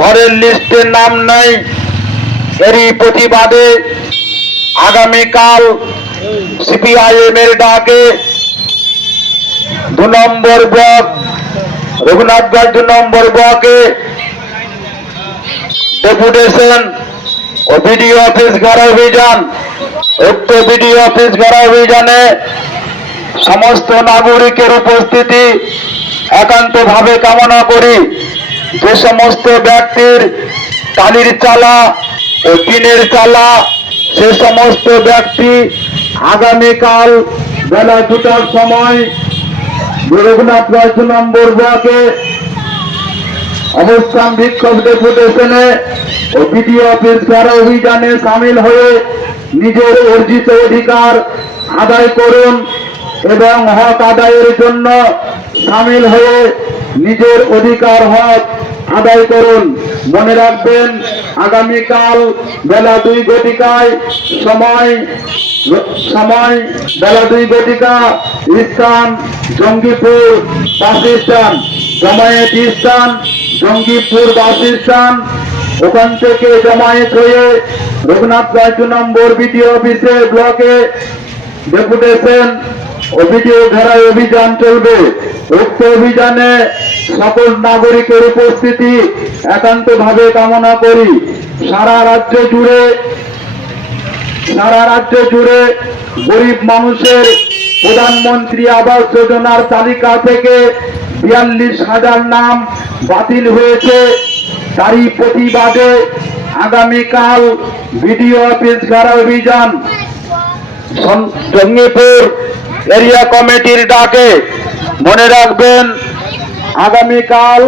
ঘরের লিস্টে নাম নেই। এরই প্রতিবাদে আগামীকাল সিপিআইএম এর ডাকে দু নম্বর ব্লক, রঘুনাথগঞ্জ দু নম্বর ব্লকে ডেপুটেশন ও বিডিও অফিস ঘেরা অভিযান। উক্ত বিডিও অফিস ঘেরা অভিযানে সমস্ত নাগরিকের উপস্থিতি একান্তভাবে কামনা করি। যে সমস্ত ব্যক্তির টালির চালা ও টিনের চালা, সে সমস্ত ব্যক্তি আগামীকাল বেলা দুটার সময় রঘুনাথগঞ্জ দু নম্বর ব্লকে অবস্থান বিক্ষোভ ডেপুটেশনে ও বিডিও অফিস ঘেরা অভিযানে সামিল হয়ে নিজের অর্জিত অধিকার আদায় করুন এবং হক আদায়ের জন্য সামিল হয়ে নিজের অধিকার, হক আদায় করুন। মনে রাখবেন, আগামীকাল বেলা দুই ঘটিকায় সময় সময় বেলা দুই ঘটিকা স্থান জঙ্গিপুর বাস স্ট্যান্ড। জমায়েত স্থান জঙ্গিপুর বাস স্ট্যান্ড। ওখান থেকে জমায়েত হয়ে রঘুনাথগঞ্জ দু নম্বর বিডিও অফিসে ব্লকে ডেপুটেশন অভিযোগ ঘেরায় অভিযান চলবে। উক্ত অভিযানে সকল নাগরিকের উপস্থিতি একান্তভাবে কামনা করি। সারা রাজ্য জুড়ে, সারা রাজ্য জুড়ে গরিব মানুষের প্রধানমন্ত্রী আবাস যোজনার তালিকা থেকে বিয়াল্লিশ হাজার নাম বাতিল হয়েছে। তারই প্রতিবাদে আগামীকাল বিডিও অফিস ঘেরা অভিযান। জঙ্গিপুর এরিয়া কমিটির ডাকে মনে রাখবেন, আগামীকাল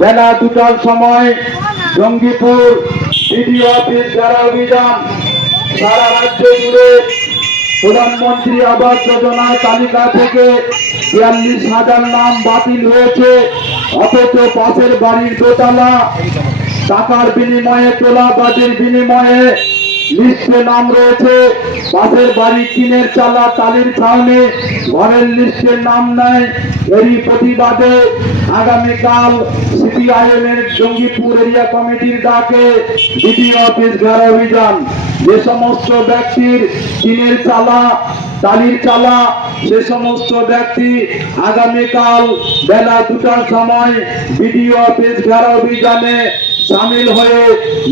বেলা দুটার সময় জঙ্গিপুর বিডিও অফিস যারা অভিযান, সারা রাজ্য জুড়ে প্রধানমন্ত্রী আবাস যোজনার তালিকা থেকে বিয়াল্লিশ হাজার নাম বাতিল হয়েছে, অথচ পাশের বাড়ির দোতলা টাকার বিনিময়ে তোলা বাজির বিনিময়ে লিস্টে নাম রয়েছে। পাশের বাড়ি টিনের চালা টালির ছাউনি, ঘরের লিস্টের নাম নেয় এরই প্রতিবাদে আগামীকাল সিপিআইএম এর জঙ্গিপুর এরিয়া কমিটির ডাকে বিডিও অফিস ঘেরা অভিযান। যে সমস্ত ব্যক্তির টিনের চালা টালির চালা, সে সমস্ত ব্যক্তি আগামীকাল বেলা দুটার সময় বিডিও অফিস ঘেরা অভিযানে সামিল হয়ে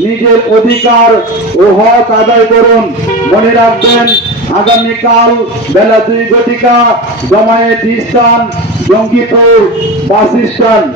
নিজের অধিকার ও হক আদায় করুন। মনে রাখবেন আগামীকাল বেলা দুই ঘটিকা জমায়েত স্থান জঙ্গিপুর বাস স্ট্যান্ড।